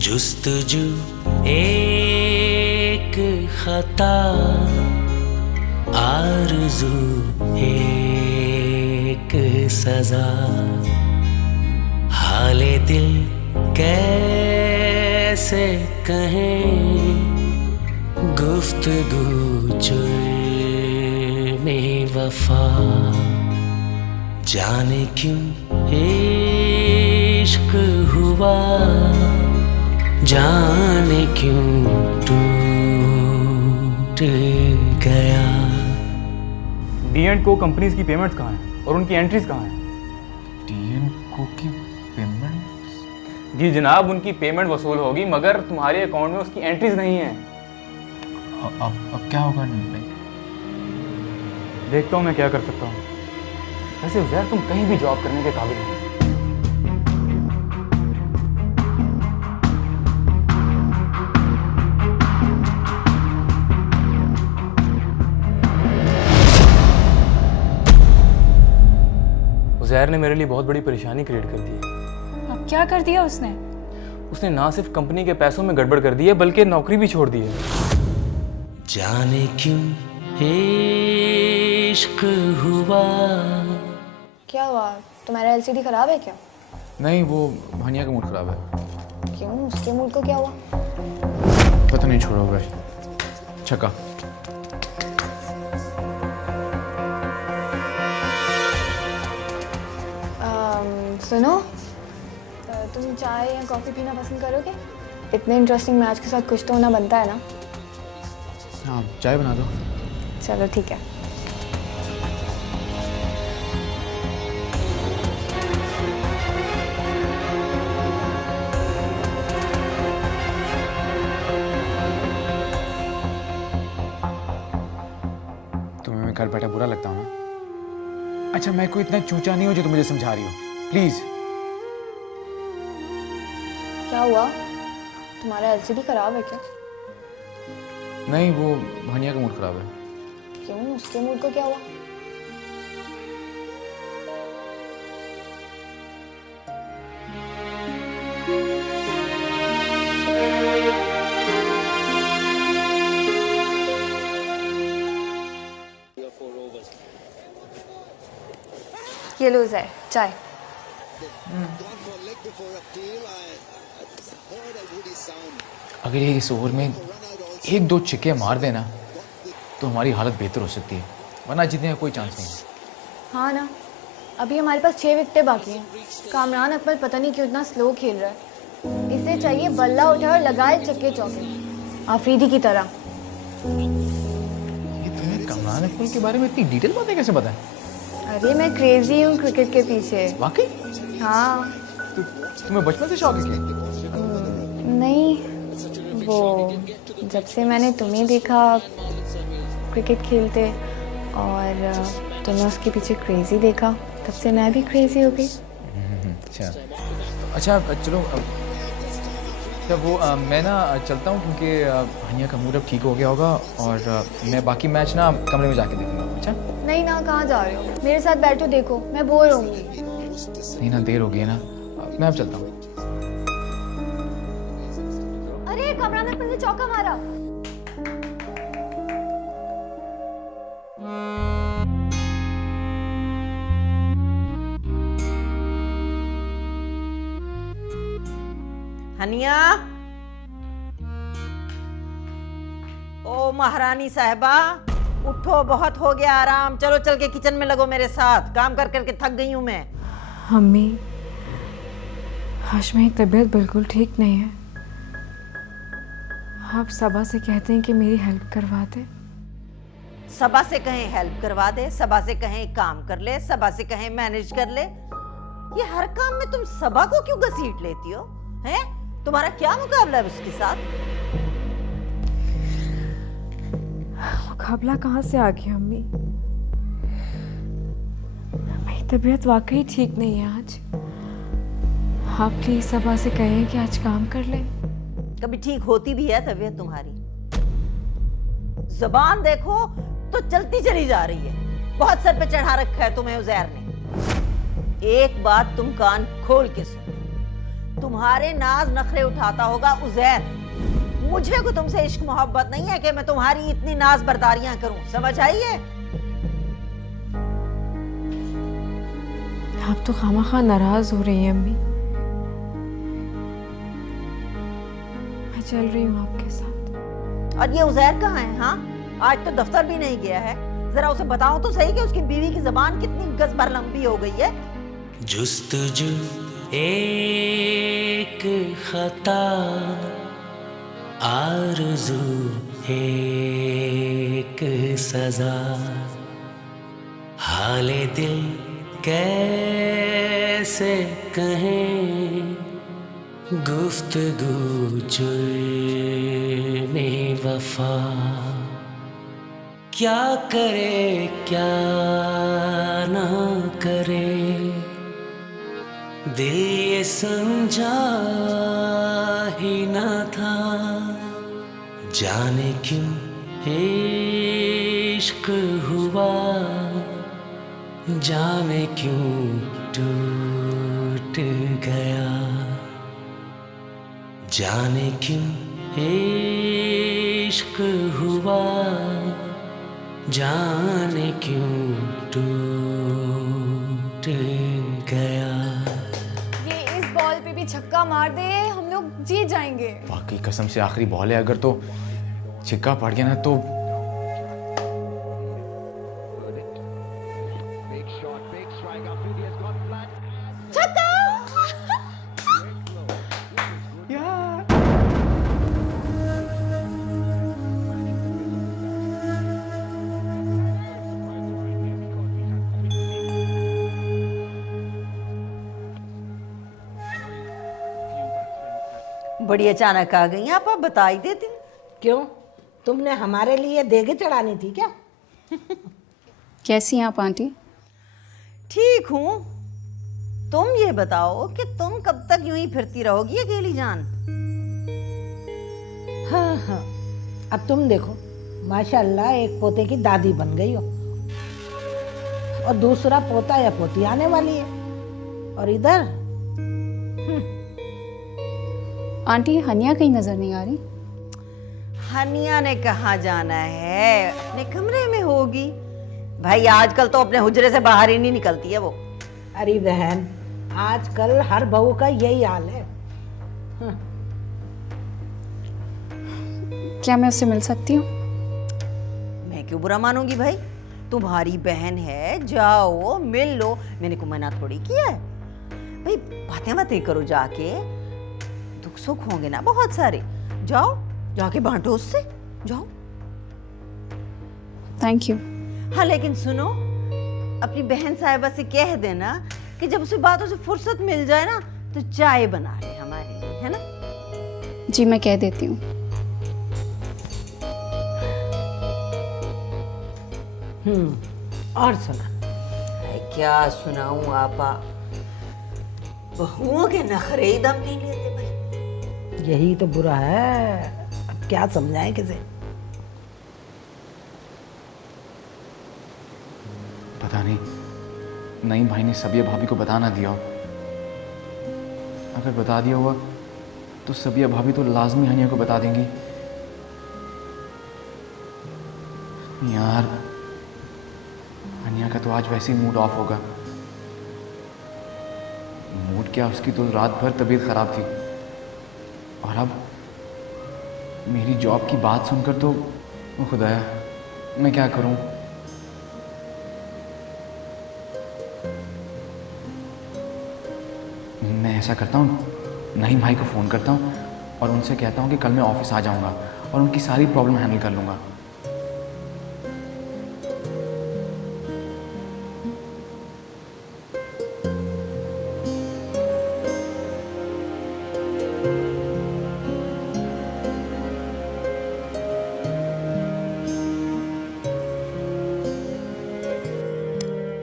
जुस्तजू एक खता, आरज़ू एक सजा, हाले दिल कैसे कहें, गुफ्तगू जुर्मे वफा, जाने क्यों इश्क हुआ, जाने क्यों टूट गया। डी&को कंपनीज की पेमेंट्स कहाँ हैं और उनकी एंट्रीज कहाँ हैं? डी&को की पेमेंट? जी जनाब, उनकी पेमेंट वसूल होगी मगर तुम्हारे अकाउंट में उसकी एंट्रीज नहीं है। अब क्या होगा? नहीं देखता हूँ मैं क्या कर सकता हूँ। वैसे उज़ैर, तुम कहीं भी जॉब करने के काबिल नहीं। उज़ैर ने मेरे लिए बहुत बड़ी परेशानी क्रिएट कर दी है। अब क्या कर दिया उसने? उसने ना सिर्फ कंपनी के पैसों में गड़बड़ कर दी है बल्कि नौकरी भी छोड़ दी है। जाने क्यों इश्क हुआ। क्या हुआ? तुम्हारा एलसीडी खराब है क्या? नहीं, वो भानिया का मूड खराब है। क्यों? उसके मूड को क्या हुआ? पता नहीं, छोड़ो भाई। छक्का। सुनो, तुम चाय या कॉफ़ी पीना पसंद करोगे? इतने इंटरेस्टिंग मैच के साथ कुछ तो होना बनता है ना। हाँ, चाय बना दो। चलो ठीक है। तुम्हें मैं घर बैठा बुरा लगता हूँ ना? अच्छा, मैं कोई इतना चूचा नहीं हूँ जो तुम मुझे समझा रही हो। प्लीज। क्या हुआ? तुम्हारा एलसीडी खराब है क्या? नहीं, वो भानिया का मूड खराब है। क्यों? उसके मूड को क्या हुआ? ये लो ज़ाय, चाय। अगर ये इस ओवर में एक दो छिक्के मार देना तो हमारी हालत बेहतर हो सकती है, वरना जीतने का कोई चांस नहीं है। हाँ ना, अभी हमारे पास 6 विकेटें बाकी हैं। कामरान अकमल पता नहीं क्यों इतना स्लो खेल रहा है। इसे चाहिए बल्ला उठाए और लगाए छक्के चौके, आफरीदी की तरह। ये तुम्हें कमरान अकमल के बारे में इतनी डिटेल बातें कैसे पता है? अरे मैं क्रेजी हूँ क्रिकेट के पीछे। वाकई? हाँ। तो तुम्हें बचपन से शौक है क्या? नहीं, वो जब से मैंने तुम्हें देखा क्रिकेट खेलते और तुम्हें उसके पीछे क्रेजी देखा, तब से मैं भी क्रेजी हो गई। अच्छा चलो, तब वो मैं ना चलता हूँ क्योंकि भानिया का मूड अब ठीक हो गया होगा और मैं बाकी मैच ना कमरे में जाके देखूंगा। अच्छा? नहीं ना, कहाँ जा रहे हो? मेरे साथ बैठो, देखो मैं बोर होंगी। नहीं ना, देर हो गई है ना, मैं अब चलता हूँ। अरे कामरान अकमल ने चौका मारा। हनिया, ओ महारानी साहिबा, उठो, बहुत हो गया आराम। चलो चल के किचन में लगो मेरे साथ, काम कर करके थक गई हूँ मैं। अम्मी, आज मेरी तबीयत बिल्कुल ठीक नहीं है। आप सबा से कहते हैं कि मेरी हेल्प करवा दे। सबा से कहें हेल्प करवा दे, सबा से कहें काम कर ले, सबा से कहें मैनेज कर ले। ये हर काम में तुम सबा को क्यों घसीट लेती हो? हैं? तुम्हारा क्या मुकाबला है उसके साथ? मुकाबला कहाँ से आ गया अम्मी? मेरी तबीयत वाकई ठीक नहीं है आज। आप प्लीज सबा से कहें कि आज काम कर ले। कभी ठीक होती भी है तबीयत तुम्हारी? जुबान देखो तो चलती चली जा रही है। बहुत सर पे चढ़ा रखा है तुम्हें उज़ैर ने। एक बात तुम कान खोल के सुनो, तुम्हारे नाज नखरे उठाता होगा उजैर। मुझे को तुमसे इश्क मोहब्बत नहीं है कि मैं तुम्हारी इतनी नाज बर्दारियां करूं, समझ आई है? आप तो खामखा नाराज हो रही हैं अम्मी। मैं चल रही हूँ आपके साथ। और ये उजैर कहाँ है? हाँ, आज तो दफ्तर भी नहीं गया है। जरा उसे बताओ तो सही कि उसकी बीवी की जबान कितनी गज भर लंबी हो गई है। जुस्तजू एक खता, आरज़ू एक सजा, हाले दिल कैसे कहें, गुफ्तगू जुल्मे वफा, क्या करे क्या ना करे, दिल ये समझा ही न था, जाने क्यों इश्क हुआ, जाने क्यों टूट गया, जाने क्यों इश्क हुआ, जाने क्यों टूट गया। ये इस बॉल पे भी छक्का मार दे, हम लोग जीत जाएंगे। वाकई कसम से आखिरी बॉल है, अगर तो छिक्का पड़ गया ना तो बड़ी अचानक आ गई आप बता ही देती। क्यों, तुमने हमारे लिए देगे चढ़ानी थी क्या? कैसी हैं आप आंटी? ठीक हूँ। तुम ये बताओ कि तुम कब तक यूं ही फिरती रहोगी अकेली जान? हाँ हाँ, अब तुम देखो, माशाल्लाह एक पोते की दादी बन गई हो और दूसरा पोता या पोती आने वाली है। और इधर आंटी हनिया कहीं नजर नहीं आ रही। हनिया ने कहाँ जाना है, अपने कमरे में होगी। भाई आजकल तो अपने हुजरे से बाहर ही नहीं निकलती है वो। अरे बहन, आजकल हर बहू का यही हाल है। क्या मैं उससे मिल सकती हूँ? मैं क्यों बुरा मानूंगी भाई, तुम्हारी बहन है, जाओ मिल लो, मैंने को मना थोड़ी किया है। भाई बातें बातें करो, जाके दुख सुख होंगे ना बहुत सारे, जाओ जाके बांटो उससे, जाओ। Thank you. हाँ लेकिन सुनो, अपनी बहन साहिबा से कह देना कि जब उसे बातों से फुर्सत मिल जाए ना तो चाय बना ले हमारे लिए, है ना? जी मैं कह देती हूँ। और सुना? क्या सुनाऊं आपा, बहुओं के नखरे ही दम नहीं लेते भाई। यही तो बुरा है, अब क्या समझाएं किसे? पता नहीं नईम भाई ने सबिया भाभी को बता ना दिया हो। अगर बता दिया हुआ तो सबिया भाभी तो लाजमी हनिया को बता देंगी। यार हनिया का तो आज वैसे ही मूड ऑफ होगा। मूड क्या, उसकी तो रात भर तबीयत खराब थी और अब मेरी जॉब की बात सुनकर तो वो खुदाया मैं क्या करूं। मैं ऐसा करता हूँ, नईम भाई को फ़ोन करता हूँ और उनसे कहता हूँ कि कल मैं ऑफिस आ जाऊँगा और उनकी सारी प्रॉब्लम हैंडल कर लूँगा।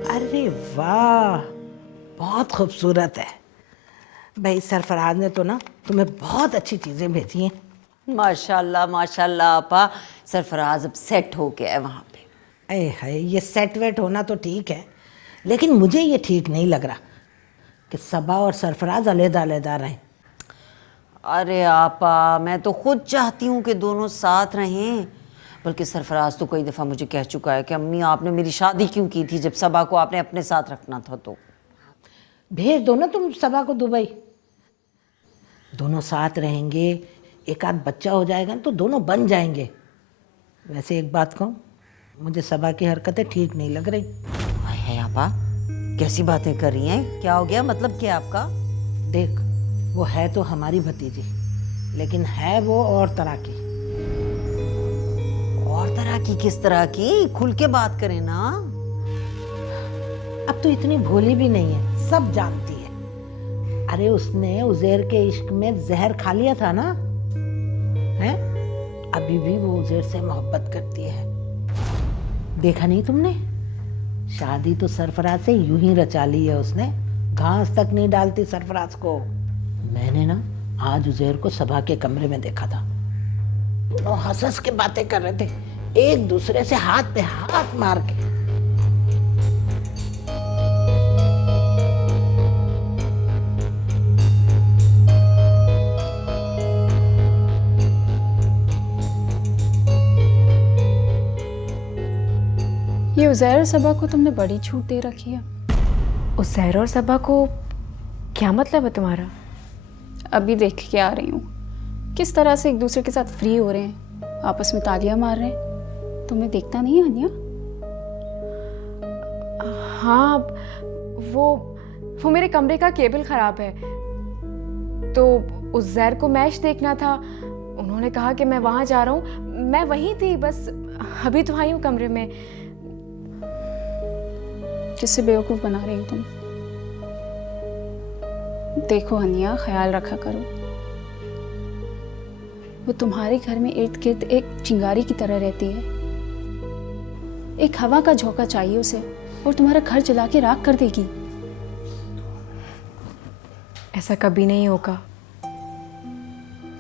अरे वाह, बहुत खूबसूरत है भाई। सरफराज ने तो ना तुम्हें बहुत अच्छी चीज़ें भेजी हैं। माशाल्लाह माशाल्लाह आपा, सरफराज अब सेट हो गया है वहाँ पे। अरे हाय, ये सेट वेट होना तो ठीक है, लेकिन मुझे ये ठीक नहीं लग रहा कि सबा और सरफराज अलहदा अलहदा रहें। अरे आपा, मैं तो खुद चाहती हूँ कि दोनों साथ रहें। बल्कि सरफराज तो कई दफ़ा मुझे कह चुका है कि अम्मी आपने मेरी शादी क्यों की थी जब सबा को आपने अपने साथ रखना था। तो भेज दो ना तुम सबा को दुबई, दोनों साथ रहेंगे, एक आध बच्चा हो जाएगा तो दोनों बन जाएंगे। वैसे एक बात कहूँ, मुझे सबा की हरकतें ठीक नहीं लग रही। हाय हाय आपा, कैसी बातें कर रही हैं? क्या हो गया? मतलब क्या आपका? देख, वो है तो हमारी भतीजी, लेकिन है वो और तरह की। और तरह की? किस तरह की? खुल के बात करें ना। अब तो इतनी भोली भी नहीं है, सब जानती है। अरे उसने उज़ैर के इश्क में जहर खा लिया था ना, हैं? अभी भी वो उज़ैर से मोहब्बत करती है। देखा नहीं तुमने? शादी तो सरफराज से यूं ही रचा ली है उसने, घास तक नहीं डालती सरफराज को। मैंने ना आज उज़ैर को सबा के कमरे में देखा था, दोनों हंस के बातें कर रहे थे, एक दूसरे से हाथ पे हाथ मार के। ये उज़ैर और सबा को तुमने बड़ी छूट दे रखी है। उज़ैर और सबा को क्या मतलब है तुम्हारा? अभी देख के आ रही हूँ किस तरह से एक दूसरे के साथ फ्री हो रहे हैं, आपस में तालियां मार रहे हैं। तुम्हें देखता नहीं है हनिया? हाँ, वो मेरे कमरे का केबल ख़राब है, तो उज़ैर को मैच देखना था। उन्होंने कहा कि मैं वहाँ जा रहा हूँ, मैं वहीं थी, बस अभी तो आई हूँ कमरे में। किससे बेवकूफ़ बना रही हो तुम? देखो हनिया, ख्याल रखा करो, वो तुम्हारे घर में इर्द गिर्द एक चिंगारी की तरह रहती है। एक हवा का झोंका चाहिए उसे और तुम्हारा घर जला के राख कर देगी। ऐसा कभी नहीं होगा।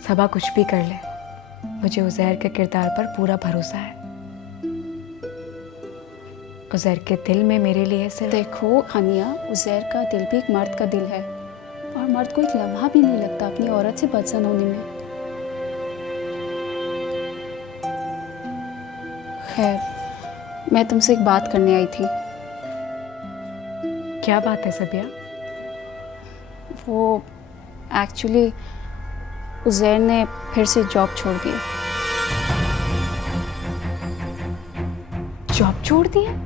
सबा कुछ भी कर ले, मुझे उज़ैर के किरदार पर पूरा भरोसा है। उज़ैर के दिल में मेरे लिए सिर्फ... देखो हनिया, उज़ैर का दिल भी एक मर्द का दिल है और मर्द को एक लम्हा भी नहीं लगता अपनी औरत से बदसन होने में। खैर, मैं तुमसे एक बात करने आई थी। क्या बात है सबिया? वो एक्चुअली उज़ैर ने फिर से जॉब छोड़ दी। जॉब छोड़ दी है?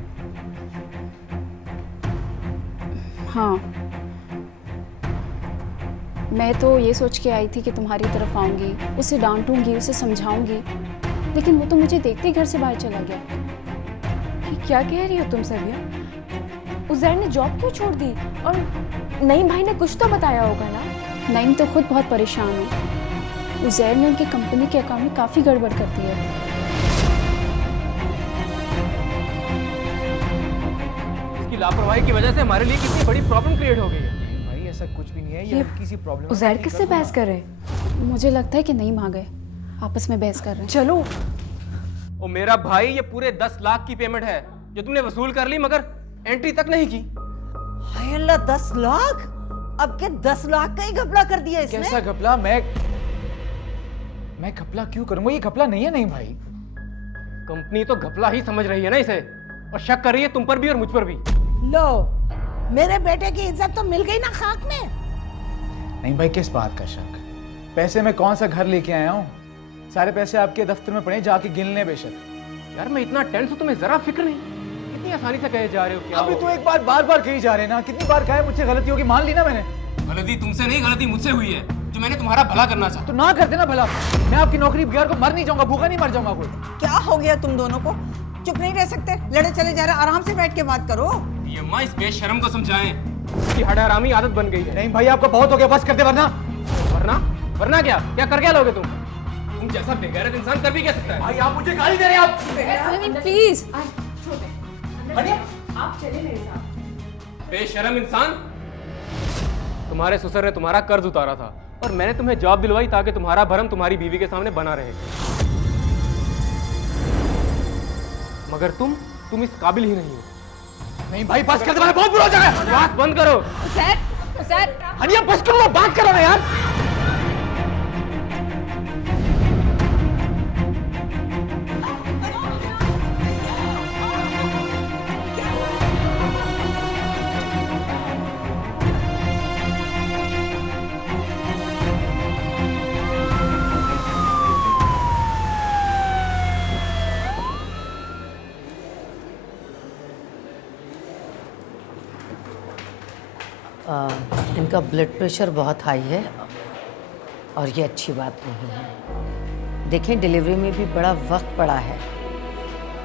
हाँ, मैं तो ये सोच के आई थी कि तुम्हारी तरफ आऊँगी, उसे डांटूंगी, उसे समझाऊंगी, लेकिन वो तो मुझे देखते ही घर से बाहर चला गया। ये क्या कह रही हो तुम सबिया? उज़ैर ने जॉब क्यों छोड़ दी? और नईम भाई ने कुछ तो बताया होगा ना? नईम तो खुद बहुत परेशान है। उज़ैर ने उनकी कंपनी के अकाउंट में काफ़ी गड़बड़ कर दी है। लापरवाही की वजह से हमारे लिए कितनी बड़ी प्रॉब्लम क्रिएट हो गई है। नहीं भाई, ऐसा कुछ भी नहीं है, ये हल्की सी प्रॉब्लम है। उज़ैर किससे बहस कर रहे हैं? मुझे लगता है कि नहीं आ गए, आपस में बहस कर रहे हैं। चलो। ओ मेरा भाई, ये पूरे 10 लाख की पेमेंट है जो तुमने वसूल कर ली मगर एंट्री तक नहीं की। हाय अल्लाह, 10 लाख? अब के 10 लाख का ही घपला कर दिया इसने। कैसा घपला? मैं घपला क्यों करूंगा? ये घपला नहीं है। नहीं भाई, कंपनी तो घपला ही समझ रही है ना इसे, और शक कर रही है तुम पर भी और मुझ पर भी। लो, मेरे बेटे की इज्जत तो मिल गई ना खाक में। नहीं भाई, किस बात का शक? पैसे मैं कौन सा घर लेके आया हूँ? सारे पैसे आपके दफ्तर में पड़े, जाके गिन लें बेशक। यार मैं इतना टेंस हूँ, तुम्हें जरा फिक्र नहीं? कितनी आसानी से कहे जा रहे हो। क्या अभी तो एक बार बार कही जा रहे हैं ना, कितनी बार कहा है मुझसे गलती होगी, मान ली ना मैंने। गलती तुमसे नहीं, गलती मुझसे हुई है, जो मैंने तुम्हारा भला करना चाहा। तो ना कर देना भला, मैं आपकी नौकरी बगैर को मर नहीं जाऊंगा, भूखा नहीं मर जाऊंगा। कोई क्या हो गया तुम दोनों को? चुप नहीं रह सकते, लड़े चले जा रहे, आराम से बैठ के बात करो। ये अम्मा इस बेशर्म को समझाएं, इसकी हड़ारामी आदत बन गई है। नहीं भाई, आपका बहुत हो गया, बस कर दे, वरना वरना क्या कर क्या लोगे तुम जैसा बेगैरत इंसान कर भी क्या सकता है? भाई आप मुझे गाली दे रहे हैं आप। प्लीज आप चले मेरे साथ। बेशर्म इंसान, तुम्हारे ससुर ने तुम्हारा कर्ज उतारा था और मैंने तुम्हें जॉब दिलवाई ताकि तुम्हारा भरम तुम्हारी बीवी के सामने बना रहे, मगर तुम इस काबिल ही नहीं हो। नहीं भाई, बस कर दे, बहुत बुरा हो जाएगा। बात बंद करो। उज़ैर, हनिया बस करो, बात करो ना यार। इनका ब्लड प्रेशर बहुत हाई है और ये अच्छी बात नहीं है। देखें, डिलीवरी में भी बड़ा वक्त पड़ा है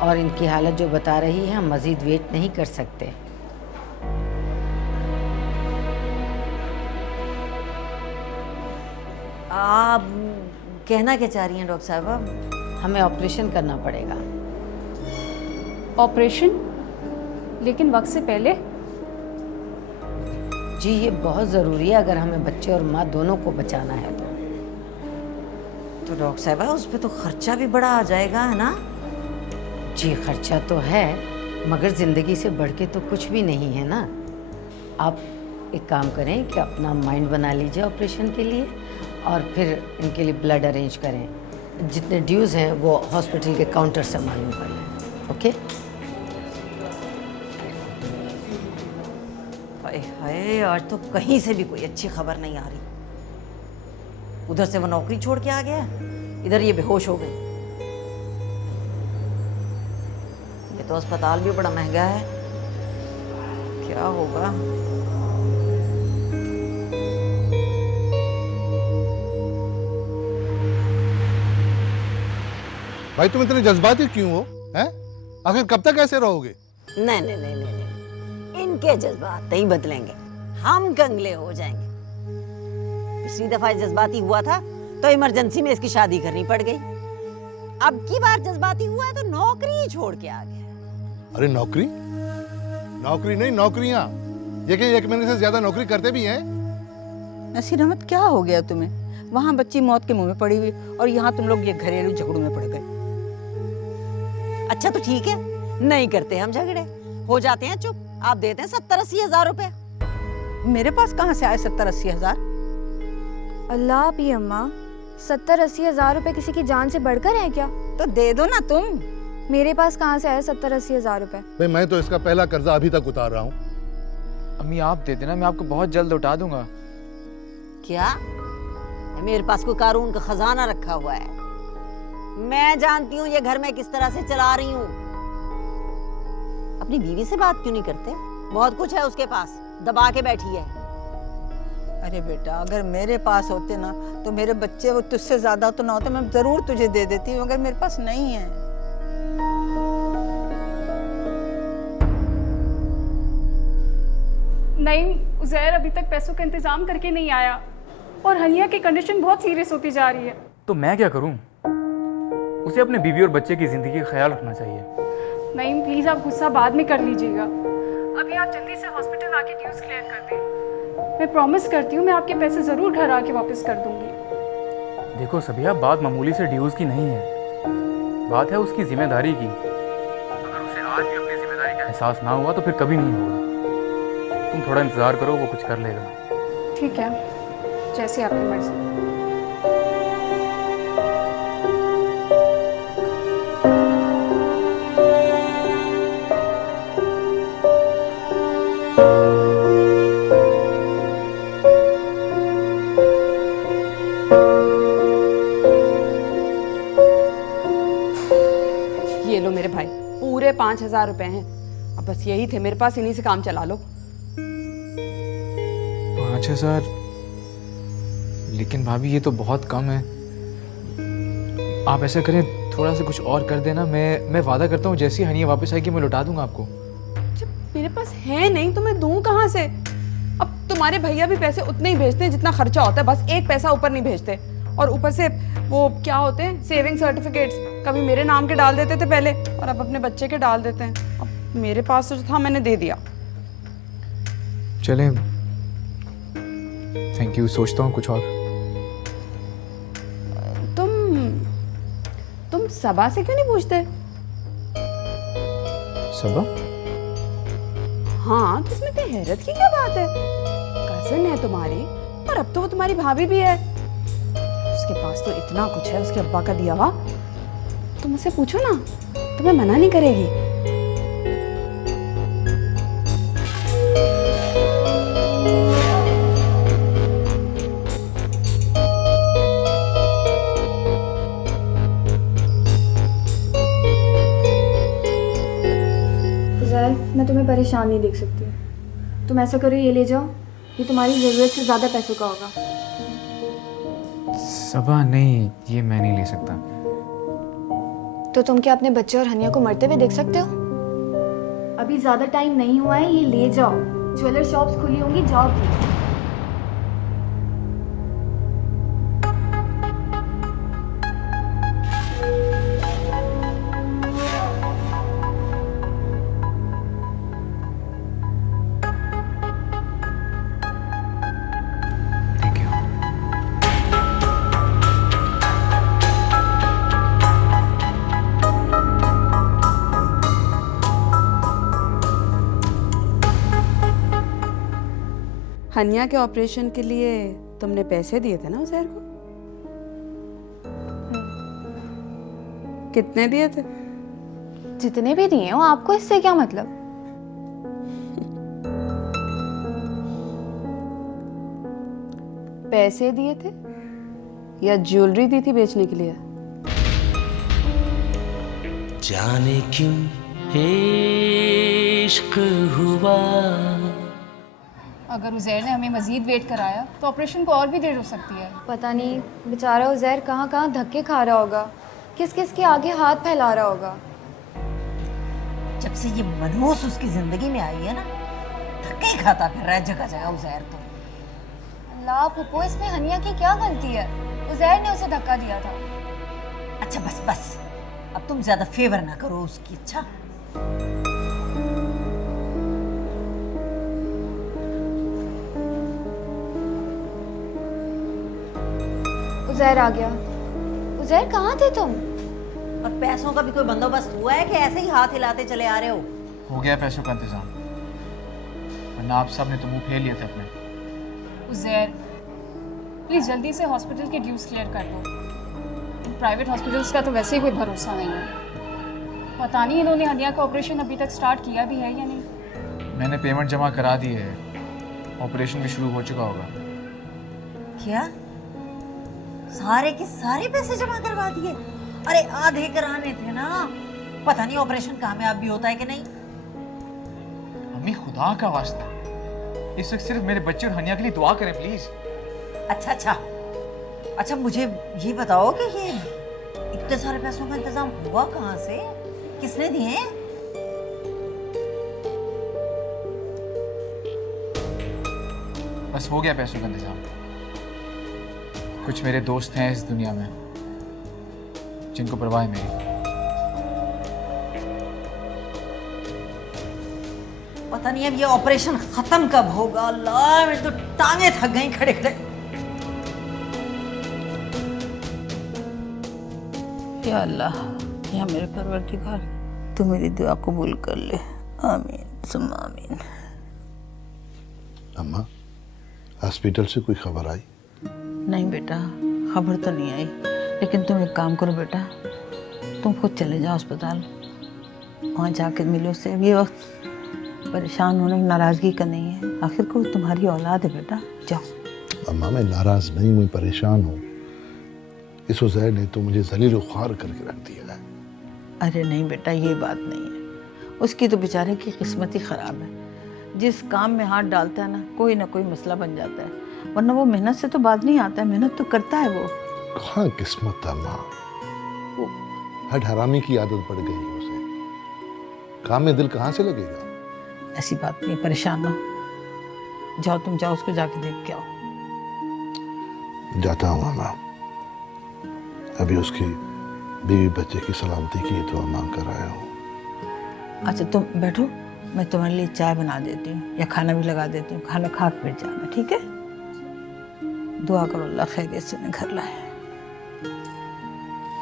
और इनकी हालत जो बता रही है, हम मज़ीद वेट नहीं कर सकते। आप कहना क्या चाह रही हैं डॉक्टर साहब? हमें ऑपरेशन करना पड़ेगा। ऑपरेशन? लेकिन वक्त से पहले? जी, ये बहुत ज़रूरी है अगर हमें बच्चे और माँ दोनों को बचाना है तो डॉक्टर साहब, उस पर तो खर्चा भी बड़ा आ जाएगा, है ना? जी, खर्चा तो है, मगर ज़िंदगी से बढ़ के तो कुछ भी नहीं है ना। आप एक काम करें कि अपना माइंड बना लीजिए ऑपरेशन के लिए और फिर इनके लिए ब्लड अरेंज करें। जितने ड्यूज़ हैं वो हॉस्पिटल के काउंटर से मालूम कर लें। ओके? हाय हाय, आज तो कहीं से भी कोई अच्छी खबर नहीं आ रही। उधर से वो नौकरी छोड़ के आ गया, इधर ये बेहोश हो गई। ये तो अस्पताल भी बड़ा महंगा है, क्या होगा? भाई तुम इतने जज्बाती क्यों हो? हैं? आखिर कब तक ऐसे रहोगे? नहीं नहीं नहीं नहीं नहीं, इनके जज्बात नहीं बदलेंगे, हम कंगले हो जाएंगे। पिछली दफा जज्बाती हुआ था तो इमरजेंसी में इसकी शादी करनी पड़ गई। अब की बार जज्बाती हुआ है तो नौकरी ही छोड़ के आ गया। अरे नौकरी? नौकरी नहीं, नौकरियां। ये कि 1 महीने से ज्यादा नौकरी करते भी हैं। नसीर अहमद, क्या हो गया तुम्हें? वहाँ बच्ची मौत के मुंह में पड़ी हुई और यहाँ तुम लोग ये घरेलू झगड़ों में पड़ गए। अच्छा तो ठीक है, नहीं करते हम झगड़े, हो जाते हैं चुप। आप देते हैं 70-80 हज़ार रुपए। मेरे पास कहाँ से आए 70-80 हज़ार? अल्लाह भी अम्मा, 70-80 हज़ार रुपए किसी की जान से बढ़कर है क्या? तो दे दो ना तुम। मेरे पास कहाँ से आए 70-80 हज़ार रुपए? भाई मैं तो इसका पहला कर्जा अभी तक उतार रहा हूँ। अम्मी आप दे देना, मैं आपको बहुत जल्द लौटा दूंगा। क्या? मेरे पास कोई कानून का खजाना रखा हुआ है? मैं जानती हूँ ये घर में किस तरह से चला रही हूँ। अपनी बीवी से बात क्यों नहीं करते? बहुत कुछ है उसके पास, दबा के बैठी है। अरे बेटा, अगर मेरे पास होते ना तो मेरे बच्चे वो तुझसे ज्यादा तो ना होते, मैं जरूर तुझे दे देती, मगर मेरे पास नहीं है। नहीं, उज़ैर अभी तक पैसों का इंतज़ाम करके नहीं आया और हनिया की कंडीशन बहुत सीरियस होती जा रही है। तो मैं क्या करूं? उसे अपने बीवी और बच्चे की ज़िंदगी का ख्याल रखना चाहिए। नहीं प्लीज़, आप गुस्सा बाद में कर लीजिएगा। अभी आप जल्दी से हॉस्पिटल आके ड्यूज़ क्लियर कर दें। मैं प्रॉमिस करती हूँ मैं आपके पैसे ज़रूर घर आके वापस कर दूँगी। देखो सबिया, बात मामूली से ड्यूज़ की नहीं है, बात है उसकी जिम्मेदारी की। अगर उसे आज भी अपनी जिम्मेदारी का एहसास ना हुआ तो फिर कभी नहीं होगा। तुम थोड़ा इंतज़ार करो, वो कुछ कर लेगा। ठीक है, जैसे आपकी मर्जी। ये लो मेरे भाई, पूरे 5,000 रुपए हैं। अब बस यही थे मेरे पास, इन्हीं से काम चला लो। 5,000? लेकिन भाभी ये तो बहुत कम है। आप ऐसा करें, थोड़ा सा कुछ और कर देना। मैं वादा करता हूँ जैसी हनिया वापस आएगी मैं लौटा दूंगा आपको। जब मेरे पास है नहीं तो मैं दूं कहाँ से? अब तुम्हारे भैया भी पैसे उतने ही भेजते हैं जितना खर्चा होता है, बस 1 पैसा ऊपर नहीं भेजते। और ऊपर से वो क्या होते हैं, सेविंग सर्टिफिकेट्स, कभी मेरे नाम के डाल देते थे पहले और अब अपने बच्चे के डाल देते हैं। अब मेरे पास जो था मैंने दे दिया। चलें, थैंक यू। सोचता हूँ कुछ और। तुम सबा से क्यों नहीं पूछते? सबा? हाँ, तो इसमें इतनी हैरत की क्या बात है? कजन है तुम्हारी और अब तो वो तुम्हारी भाभी भी है। उसके पास तो इतना कुछ है उसके अब्बा का दिया हुआ। तुम उससे पूछो ना, तुम्हें मना नहीं करेगी। मैं तुम्हें परेशान नहीं देख सकती। तुम ऐसा करो, ये ले जाओ ये तुम्हारी ज़रूरत से ज़्यादा पैसों का होगा। सबा नहीं, ये मैं नहीं ले सकता। तो तुम क्या अपने बच्चे और हनिया को मरते हुए देख सकते हो? अभी ज़्यादा टाइम नहीं हुआ है, ये ले जाओ। ज्वेलर शॉप्स खुली होंगी, जाओ प्लीज। Thank you. हनिया के ऑपरेशन के लिए तुमने पैसे दिए थे ना उजैर को? कितने दिए थे? जितने भी दिए हो, आपको इससे क्या मतलब? पैसे दिए थे या ज्वेलरी दी थी बेचने के लिए? जाने क्यों इश्क हुआ। अगर उज़ैर ने हमें मज़ीद वेट कराया तो ऑपरेशन को और भी देर हो सकती है। पता नहीं बेचारा उज़ैर कहाँ कहाँ धक्के खा रहा होगा, किस किस के आगे हाथ फैला रहा होगा। जब से ये मनहूस उसकी जिंदगी में आई है ना, धक्के ही खाता फिर रहा है जगह जगह उज़ैर तो। अल्लाह फुप्पो, इसमें हनिया की क्या गलती है? उज़ैर ने उसे धक्का दिया था। अच्छा बस बस, अब तुम ज्यादा फेवर ना करो उसकी। अच्छा उज़ैर आ गया। उज़ैर कहाँ थे तुम? और पैसों का भी कोई बंदोबस्त हुआ है कि ऐसे ही हाथ हिलाते चले आ रहे हो? हो गया पैसों का इंतजाम, वरना आप सब ने तो मुंह फेर लिए थे अपने। उज़ैर प्लीज़ जल्दी से हॉस्पिटल के ड्यूज क्लियर कर दो। प्राइवेट हॉस्पिटल्स का तो वैसे ही कोई भरोसा नहीं है। पता नहीं इन्होंने हनिया का ऑपरेशन अभी तक स्टार्ट किया भी है या नहीं। मैंने पेमेंट जमा करा दी है, ऑपरेशन भी शुरू हो चुका होगा। क्या सारे के सारे पैसे जमा करवा दिए? अरे आधे कराने थे ना। पता नहीं ऑपरेशन कामयाब भी होता है कि नहीं। अम्मी खुदा का वास्ता, इस वक्त सिर्फ मेरे बच्चे और हनिया के लिए दुआ करें प्लीज। अच्छा अच्छा अच्छा, मुझे ये बताओ कि ये इतने सारे पैसों का इंतजाम हुआ कहाँ से? किसने दिए? बस हो गया पैसों का इंतजाम। कुछ मेरे दोस्त हैं इस दुनिया में जिनको परवाह है मेरी। पता नहीं अब ये ऑपरेशन खत्म कब होगा। अल्लाह, मेरी तो टांगे थक गई खड़े खड़े। या अल्लाह, या मेरे परवरदिगार, तू मेरी दुआ कबूल कर ले। आमीन सुम्मा आमीन। अम्मा, हॉस्पिटल से कोई खबर आई? नहीं बेटा, खबर तो नहीं आई, लेकिन तुम एक काम करो बेटा, तुम खुद चले जाओ अस्पताल, वहाँ जाकर मिलो उससे। अब ये वक्त परेशान होने की नाराज़गी का नहीं है, आखिर को तुम्हारी औलाद है बेटा, जाओ। अम्मा, मैं नाराज़ नहीं हूँ, परेशान हूँ। इस उज़ैर ने तो मुझे ज़लील ख्वार करके रख दिया है। अरे नहीं बेटा, ये बात नहीं है। उसकी तो बेचारे की किस्मत ही ख़राब है। जिस काम में हाथ डालता है ना कोई मसला बन जाता है, वरना वो मेहनत से तो बात नहीं आता है, मेहनत तो करता है वो। कहाँ किस्मत है माँ, वो हट हरामी की आदत पड़ गई है उसे। काम में दिल कहाँ से लगेगा? ऐसी बात नहीं, परेशान ना हो। जाओ तुम जाओ, उसको जाके देख के आओ। जाता हूँ माँ, अभी उसकी बीवी बच्चे की सलामती की दुआ मांग कर आया हूँ। अच्छा तुम बैठो, मैं तुम्हारे लिए चाय बना देती हूँ या खाना भी लगा देती हूँ, खाना खा के फिर जाना, ठीक है? दुआ करो अल्लाह खैरियत से मैं घर लाए।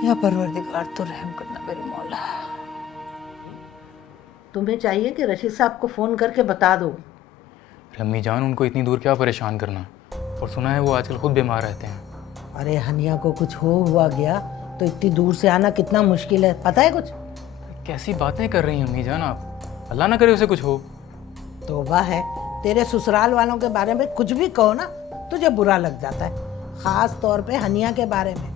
या परवरदिगार तो रहम करना मेरे मौला। तुम्हें चाहिए कि रशीद साहब को फ़ोन करके बता दो। अम्मी जान, उनको इतनी दूर क्या परेशान करना, और सुना है वो आजकल खुद बीमार रहते हैं। अरे हनिया को कुछ हुआ गया तो इतनी दूर से आना कितना मुश्किल है, पता है कुछ? कैसी बातें कर रही हैं अम्मी जान आप, अल्लाह ना करे उसे कुछ हो। तौबा है, तेरे ससुराल वालों के बारे में कुछ भी कहो ना तुझे बुरा लग जाता है, ख़ास तौर पे हनिया के बारे में।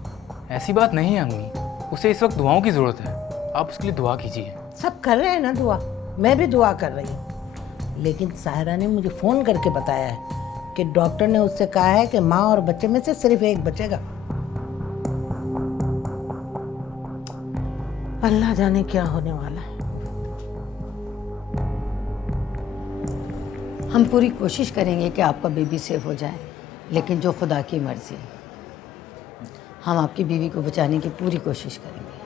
ऐसी बात नहीं है अम्मी, उसे इस वक्त दुआओं की ज़रूरत है, आप उसके लिए दुआ कीजिए। सब कर रहे हैं ना दुआ, मैं भी दुआ कर रही हूँ, लेकिन साहिरा ने मुझे फ़ोन करके बताया है जबकि डॉक्टर ने उससे कहा है कि माँ और बच्चे में से सिर्फ एक बचेगा। अल्लाह जाने क्या होने वाला है। हम पूरी कोशिश करेंगे कि आपका बेबी सेफ हो जाए, लेकिन जो खुदा की मर्जी, हम आपकी बीवी को बचाने की पूरी कोशिश करेंगे।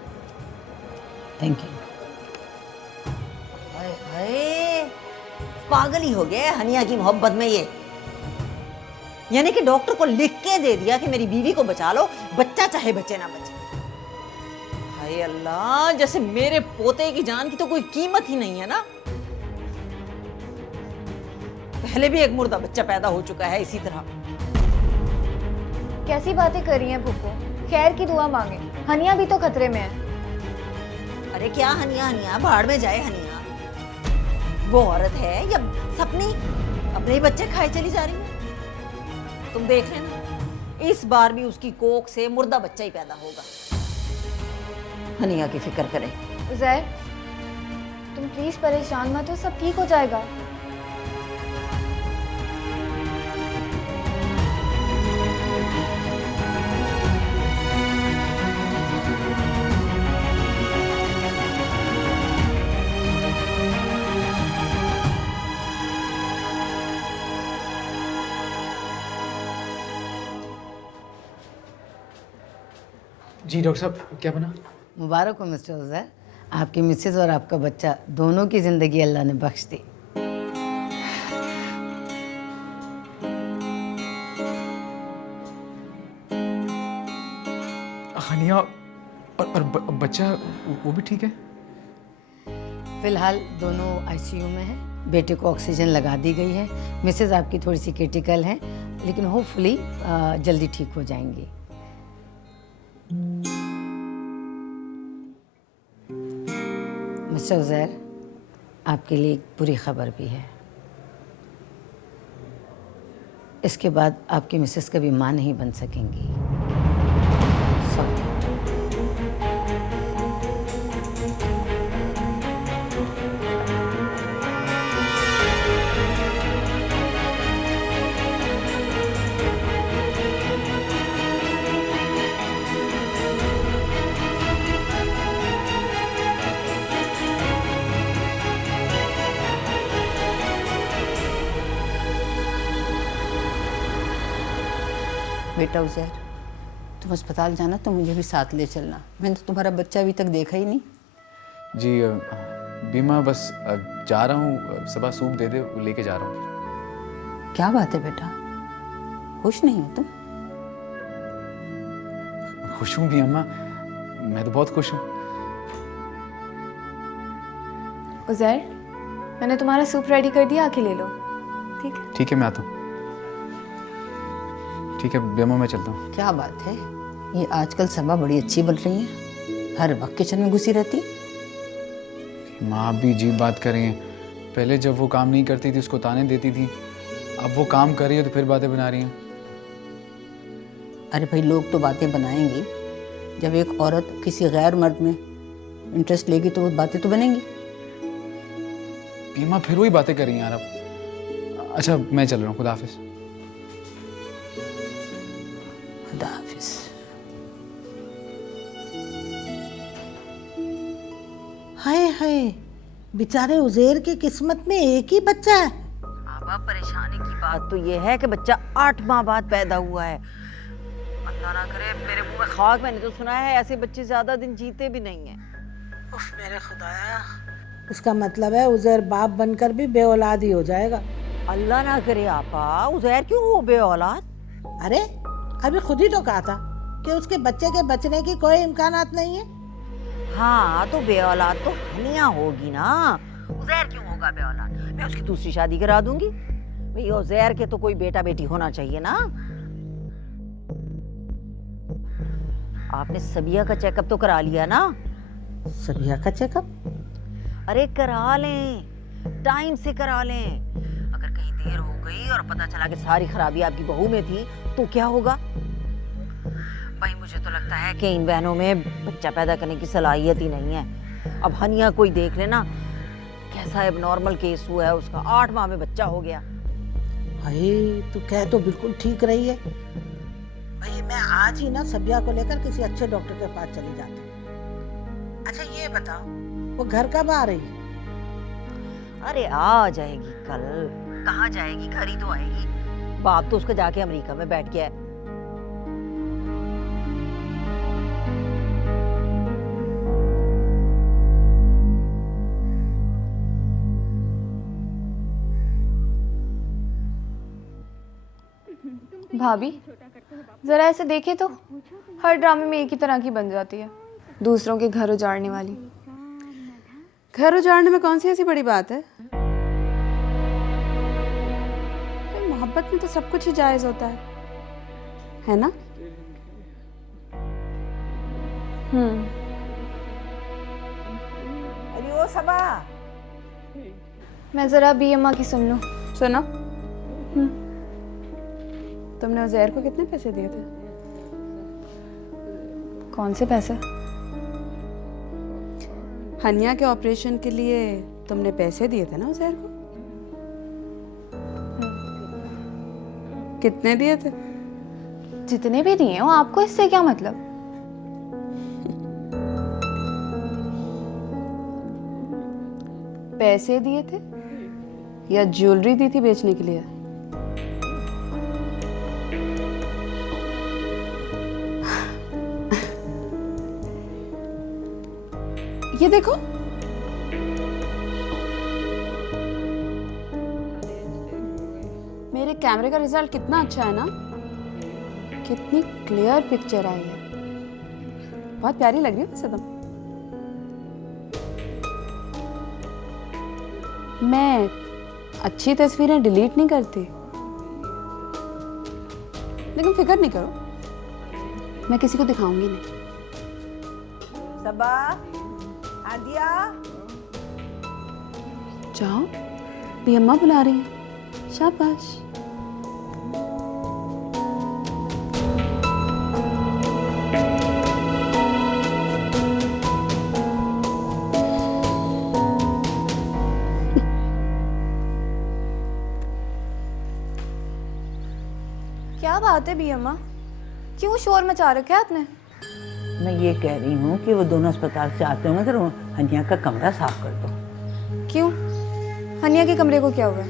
Thank you. हाय हाय, पागल ही हो गया है हनिया की मोहब्बत में ये। यानी कि डॉक्टर को लिख के दे दिया कि मेरी बीवी को बचा लो, बच्चा चाहे बचे ना बचे। हाय अल्लाह, जैसे मेरे पोते की जान की तो कोई कीमत ही नहीं है ना। पहले भी एक मुर्दा बच्चा पैदा हो चुका है इसी तरह। कैसी बातें कर रही हैं फूफो, खैर की दुआ मांगे, हनिया भी तो खतरे में है। अरे क्या हनिया, हनिया भाड़ में जाए हनिया। वो औरत है या सपनी अपने ही बच्चे खाए चली जा रही है। तुम देख लेना, इस बार भी उसकी कोख से मुर्दा बच्चा ही पैदा होगा। हनिया की फिक्र करें। उज़ैर, तुम प्लीज परेशान मत हो, सब ठीक हो जाएगा। जी डॉक्टर साहब, क्या बना? मुबारक हो मिस्टर उज़ैर, आपकी मिसेज और आपका बच्चा दोनों की ज़िंदगी अल्लाह ने बख्श दी। हनिया और बच्चा वो भी ठीक है? फ़िलहाल दोनों आईसीयू में हैं, बेटे को ऑक्सीजन लगा दी गई है, मिसेज आपकी थोड़ी सी क्रिटिकल हैं, लेकिन होपफुली जल्दी ठीक हो जाएंगी। मिस्टर उज़ैर, आपके लिए एक बुरी खबर भी है। इसके बाद आपकी मिसेस कभी माँ नहीं बन सकेंगी। सॉरी। बेटा उज़ैर, तुम अस्पताल जाना तो मुझे भी साथ ले चलना। मैंने तो तुम्हारा बच्चा अभी तक देखा ही नहीं। जी बीमा, बस जा रहा हूँ, सुबह सूप दे दे, लेके जा रहा हूँ। क्या बात है बेटा, खुश नहीं हो तुम? खुश हूँ भी अम्मा, मैं तो बहुत खुश हूँ। उज़ैर, मैंने तुम्हारा सूप रेडी कर दिया, आके ले लो। ठीक है? ठीक है, मैं आता हूँ। ठीक है बेमा, मैं चलता हूँ। क्या बात है, ये आजकल सबा बड़ी अच्छी बन रही है, हर वक्त किचन में घुसी रहती। माँ आप भी अजीब बात कर रही हैं। पहले जब वो काम नहीं करती थी उसको ताने देती थी, अब वो काम कर रही है तो फिर बातें बना रही हैं। अरे भाई, लोग तो बातें बनाएंगी, जब एक औरत किसी गैर मर्द में इंटरेस्ट लेगी तो वो बातें तो बनेंगी। बीमा फिर वही बातें कर रही हैं यार अब। अच्छा मैं चल रहा हूँ, खुदा हाफिज। खुदा हाफिज। हाय हाय, बेचारे उज़ैर की किस्मत में एक ही बच्चा है। बाबा परेशानी की बात तो ये है कि बच्चा 8 माह बाद पैदा हुआ है। अल्लाह ना करे मेरे मुंह में खाक। मैंने तो सुना है ऐसे बच्चे ज्यादा दिन जीते भी नहीं हैं। उफ मेरे खुदाया, उसका मतलब है उज़ैर बाप बनकर भी बे औलाद ही हो जाएगा। अल्लाह ना करे आपा, उज़ैर क्यों हो बे औलाद? अरे अभी खुद ही तो कहा था कि उसके बच्चे के बचने की कोई इम्कानात नहीं है। हाँ तो बे औलाद तो हनिया होगी ना, उज़ैर क्यों होगा बे औलाद? मैं उसकी दूसरी शादी करा दूंगी। भाई उज़ैर के तो कोई बेटा बेटी होना चाहिए ना। आपने सबिया का चेकअप तो करा लिया ना? सबिया का चेकअप? अरे करा लें, टाइम से करा लें। अगर कहीं देर हो गई और पता चला कि सारी खराबी आपकी बहू में थी तो क्या होगा? भाई मुझे तो लगता है कि इन बहनों में बच्चा पैदा करने की सलाहियत ही नहीं है। अब हनिया कोई देख लेना, कैसा एबनॉर्मल केस हुआ है उसका, 8 माह में बच्चा हो गया। भाई तू कह तो बिल्कुल ठीक रही है भाई। मैं आज ही ना सबिया को लेकर किसी अच्छे डॉक्टर के पास चली जाती। अच्छा ये बताओ वो घर कब आ रही है? अरे आ जाएगी कल। कहाँ जाएगी, घर ही तो आएगी। बाप तो उसका जाके अमेरिका में बैठ गया है। भाभी जरा ऐसे देखे तो हर ड्रामे में एक ही तरह की बन जाती है, दूसरों के घर उजाड़ने वाली। घर उजाड़ने में कौन सी ऐसी बड़ी बात है? मोहब्बत में तो सब कुछ ही जायज होता है ना? अरे ओ सबा, मैं जरा अभी अम्मा की सुन लूं। सुनो, तुमने उज़ैर को कितने पैसे दिए थे? कौन से पैसे? हनिया के ऑपरेशन के लिए तुमने पैसे दिए थे ना उज़ैर को? कितने दिए थे? जितने भी दिए हो, आपको इससे क्या मतलब? पैसे दिए थे या ज्वेलरी दी थी बेचने के लिए? ये देखो, मेरे कैमरे का रिजल्ट कितना अच्छा है ना? कितनी क्लियर पिक्चर आई है। बहुत प्यारी लग रही है वैसे तुम। मैं अच्छी तस्वीरें डिलीट नहीं करती, लेकिन फिक्र नहीं करो, मैं किसी को दिखाऊंगी नहीं। सबा, आदिया, जाओ, भी अम्मा बुला रही है। शाबाश। क्या बात है भी अम्मा, क्यों शोर मचा रखा है आपने? मैं ये कह रही हूँ कि वो दोनों अस्पताल से आते होंगे तो हनिया का कमरा साफ कर दो। क्यों? हनिया के कमरे को क्या हुआ?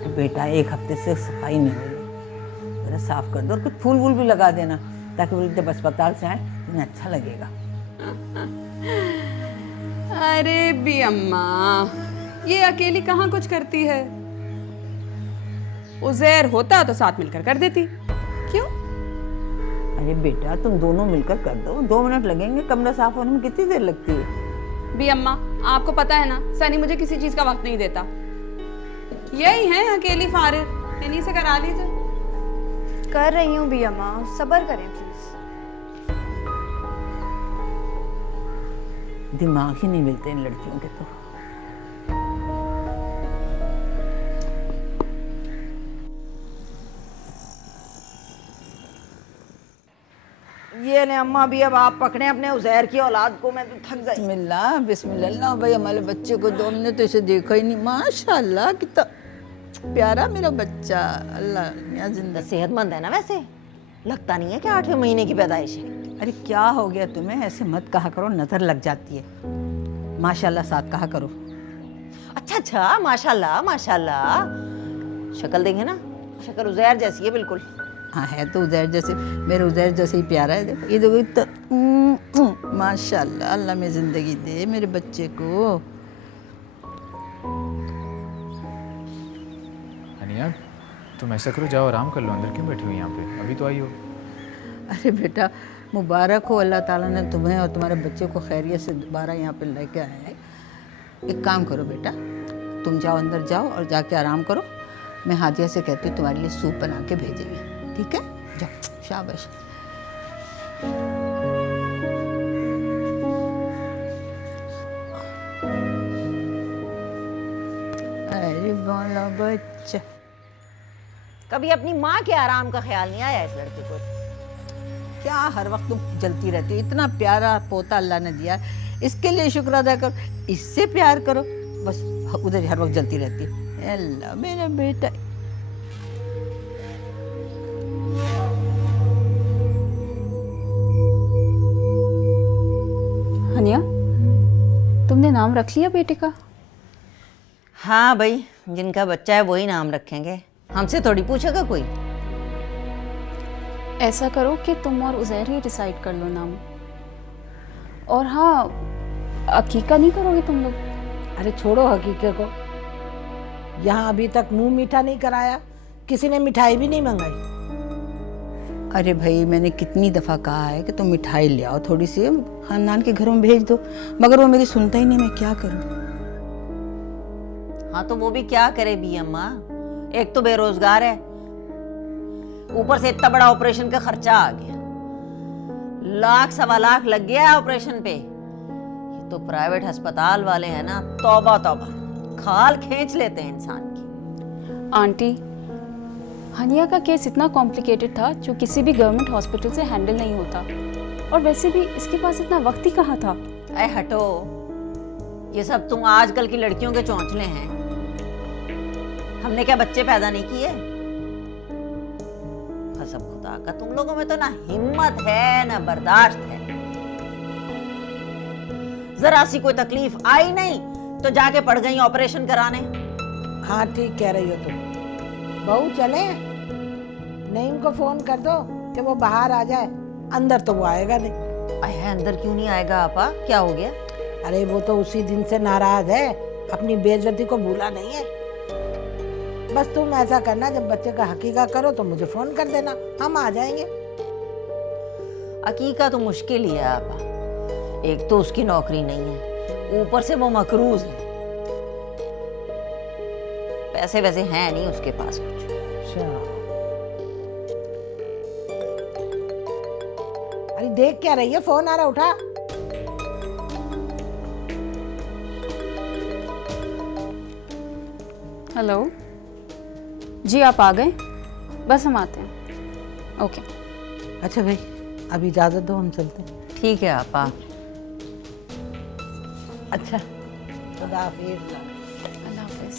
तो बेटा एक हफ्ते से सफाई नहीं हुई, जरा साफ कर दो और कुछ फूल वूल भी लगा देना ताकि वो जब अस्पताल से आए तो उन्हें अच्छा लगेगा। अरे भी अम्मा, ये अकेली कहाँ कुछ करती है? उज़ैर होता तो साथ मिलकर कर देती। क्यों? अरे बेटा तुम दोनों मिलकर कर दो, 2 मिनट लगेंगे, कमरा साफ होने में कितनी देर लगती है? भी अम्मा आपको पता है ना, सनी मुझे किसी चीज का वक्त नहीं देता। यही है अकेली फारिग, इन्हीं से करा लीजिए। कर रही हूँ भी अम्मा, सब्र करें प्लीज। दिमाग ही नहीं मिलते इन लड़कियों के तो। ये ले अम्मा भी, अब आप पकड़े अपने उज़ैर की औलाद को, मैं तो थक गई। बिस्मिल्लाह बिस्मिल्लाह। भाई हमारे बच्चे को तो हमने तो इसे देखा ही नहीं। माशाल्लाह कितना प्यारा मेरा बच्चा। अल्लाह मियां जिंदा। सेहतमंद है ना वैसे? लगता नहीं है कि 8वें महीने की पैदाइश है। अरे क्या हो गया तुम्हें? ऐसे मत कहा करो, नजर लग जाती है। माशाल्लाह साथ कहा करो। अच्छा, माशाल्लाह माशाल्लाह। शक्ल देखें ना, शक्ल उज़ैर जैसी है बिल्कुल। हाँ है तो उज़ैर जैसे, मेरे उज़ैर जैसे ही प्यारा है। देखो ये देखो इतना माशाल्लाह। अल्लाह में ज़िंदगी दे मेरे बच्चे को। हनिया तुम ऐसा करो, जाओ आराम कर लो, अंदर क्यों बैठी हो यहाँ पे? अभी तो आई हो। अरे बेटा मुबारक हो, अल्लाह ताला ने तुम्हें और तुम्हारे बच्चे को खैरियत से दोबारा यहाँ पे लेके आया है। एक काम करो बेटा, तुम जाओ अंदर जाओ और जाके आराम करो। मैं हादिया से कहती हूँ तुम्हारे लिए सूप बना के भेजेंगे, ठीक है? जाओ, शाबाश। अरे बोलो बच्चा, कभी अपनी माँ के आराम का ख्याल नहीं आया इस लड़के को? क्या हर वक्त तुम जलती रहती हो? इतना प्यारा पोता अल्लाह ने दिया, इसके लिए शुक्र अदा करो, इससे प्यार करो। बस उधर हर वक्त जलती रहती है। अल्लाह मेरा बेटा। तुमने नाम रख लिया बेटे का? हाँ भाई, जिनका बच्चा है वही नाम रखेंगे, हमसे थोड़ी पूछेगा कोई। ऐसा करो कि तुम और उज़ैर ही डिसाइड कर लो नाम। और हाँ, अकीका नहीं करोगे तुम लोग? अरे छोड़ो हकीके को, यहाँ अभी तक मुंह मीठा नहीं कराया, किसी ने मिठाई भी नहीं मंगाई। अरे भाई, मैंने कितनी दफ़ा कहा है कि तुम मिठाई ले आओ, थोड़ी सी खानदान के घरों में भेज दो, मगर वो मेरी सुनता ही नहीं। मैं क्या करूं? हाँ तो वो भी क्या करे भी अम्मा, एक तो बेरोजगार है, ऊपर से इतना बड़ा ऑपरेशन का खर्चा आ गया, 1,00,000-1.25 लाख लग गया है ऑपरेशन पे। ये तो प्राइवेट अस्पताल वाले हैं ना, तौबा तौबा, खाल खींच लेते हैं इंसान की। आंटी, हनिया का केस इतना कॉम्प्लिकेटेड था जो किसी भी गवर्नमेंट हॉस्पिटल से हैंडल नहीं होता, और वैसे भी इसके पास इतना वक्त ही कहाँ था। अरे हटो, ये सब तुम आजकल की लड़कियों के चौंचले हैं। हमने क्या बच्चे पैदा नहीं किए? कसम खुदा का, तुम लोगों में तो ना हिम्मत है ना बर्दाश्त है। जरा सी कोई तकलीफ आई नहीं तो जाके पड़ गई ऑपरेशन कराने। हाँ ठीक कह रही हो तुम। बहू चले, नईम को फोन कर दो कि वो बाहर आ जाए, अंदर तो वो आएगा नहीं। अरे अंदर क्यों नहीं आएगा आपा, क्या हो गया? अरे वो तो उसी दिन से नाराज है, अपनी बेइज्जती को भूला नहीं है। बस तुम ऐसा करना, जब बच्चे का हकीका करो तो मुझे फोन कर देना, हम आ जाएंगे। हकीका तो मुश्किल ही है आपा, एक तो उसकी नौकरी नहीं है, ऊपर से वो मकरूज है, पैसे वैसे हैं नहीं उसके पास कुछ। अच्छा, अरे देख क्या रही है, फोन आ रहा, उठा। हेलो जी, आप आ गए? बस हम आते हैं। ओके। अच्छा भाई, अभी इजाजत दो, हम चलते हैं। ठीक है आपा। अच्छा, खुदा हाफिज। अल्लाह हाफिज।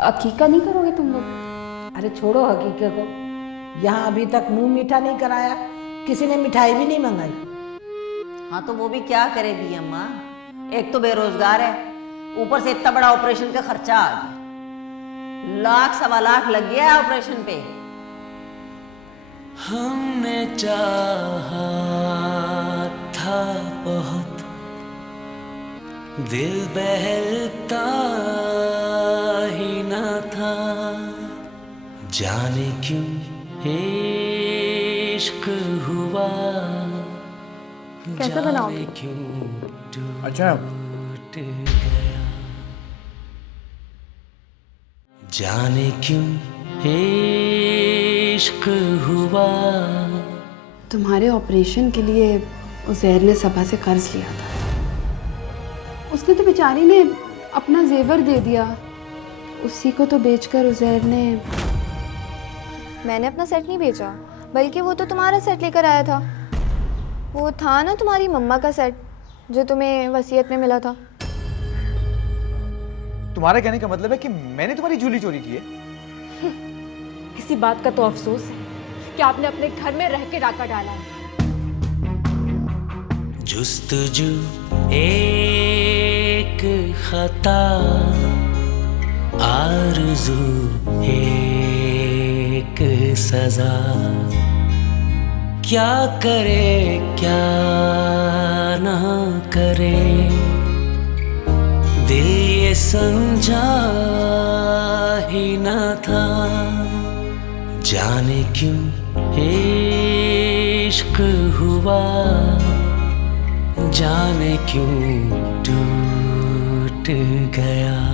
अकीका नहीं करोगे तुम लोग? अरे छोड़ो हकीके को, यहाँ अभी तक मुंह मीठा नहीं कराया, किसी ने मिठाई भी नहीं मंगाई। हाँ तो वो भी क्या करे भी अम्मा, एक तो बेरोजगार है, ऊपर से इतना बड़ा ऑपरेशन का खर्चा आ गया, 1,00,000-1.25 लाख लग गया है ऑपरेशन पे। हमने चाहा था बहुत, दिल बहलता ही न था, जाने क्यों इश्क हुआ, कैसे बनाओगे? क्यों अच्छा, गया, जाने क्यों इश्क हुआ। तुम्हारे ऑपरेशन के लिए उज़ैर ने सभा से कर्ज लिया था, उसने तो बेचारी ने अपना जेवर दे दिया, उसी को तो बेचकर उज़ैर ने। मैंने अपना सेट नहीं बेचा, बल्कि वो तो तुम्हारा सेट लेकर आया था। वो था ना तुम्हारी मम्मा का सेट जो तुम्हें वसीयत में मिला था। तुम्हारा कहने का मतलब है कि मैंने तुम्हारी जूली चोरी की है? इसी बात का तो अफसोस है कि आपने अपने घर में रह के डाका डाला है। जुस्तजू एक खता, आरज़ू एक सजा, क्या करे क्या ना करे, दिल ये समझा ही न था, जाने क्यों इश्क हुआ, जाने क्यों टूट गया।